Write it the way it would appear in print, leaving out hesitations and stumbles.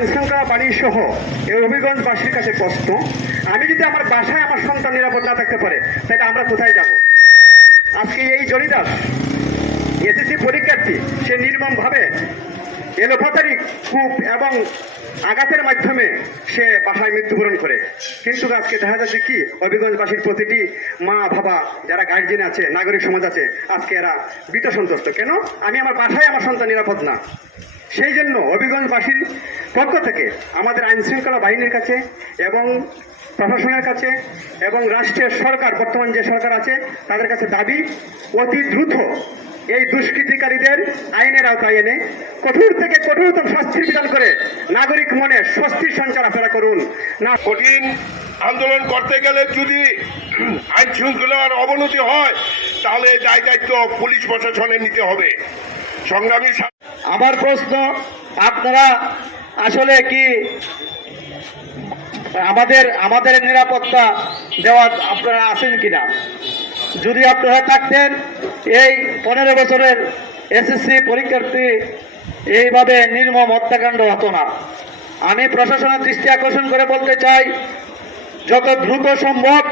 আইনশৃঙ্খলা বাণী সহ এই হবিগঞ্জবাসীর কাছে প্রশ্ন, আমি যদি আমার বাসায় আমার সন্তান নিরাপদ না থাকতে পারে তাহলে আমরা কোথায় যাব? আজকে এই জরিদাস এসএসসি পরীক্ষার্থী সে নির্মমভাবে এলোপাতারি কূপ এবং আঘাতের মাধ্যমে সে বাসায় মৃত্যুবরণ করে। কিন্তু আজকে দেখা যাচ্ছে কি হবিগঞ্জবাসীর প্রতিটি মা বাবা যারা গার্জিয়ান আছে, নাগরিক সমাজ আছে, আজকে এরা ভীত সন্ত্রস্ত। কেন? আমি আমার বাসায় আমার সন্তান নিরাপদ না। সেই জন্য হবিগঞ্জবাসীর পক্ষ থেকে আমাদের আইনশৃঙ্খলা বাহিনীর কাছে এবং প্রশাসনের কাছে এবং রাষ্ট্রের সরকার, বর্তমান যে সরকার আছে তাদের কাছে দাবি, অতি দ্রুত এই দুষ্কৃতিকারীদের আইনের আওতায় এনে কঠোর থেকে কঠোরতম শাস্তির বিধান করে নাগরিক মনে স্বস্তির সঞ্চার আপনারা করুন। না, কঠিন আন্দোলন করতে গেলে যদি আইন শৃঙ্খলার অবনতি হয় তাহলে দায় দায়িত্ব পুলিশ প্রশাসনের নিতে হবে। সংগ্রামী আমার প্রশ্ন, আপনারা আসলে কি আমাদের নিরাপত্তা দেওয়া আপনারা আছেন কিনা? যদি আপনারা থাকতেন এই 15 বছরের এসএসসি পরীক্ষার্থী এইভাবে নির্মম হত্যাকাণ্ড হতো না। আমি প্রশাসনের দৃষ্টি আকর্ষণ করে বলতে চাই, যত দ্রুত সম্ভব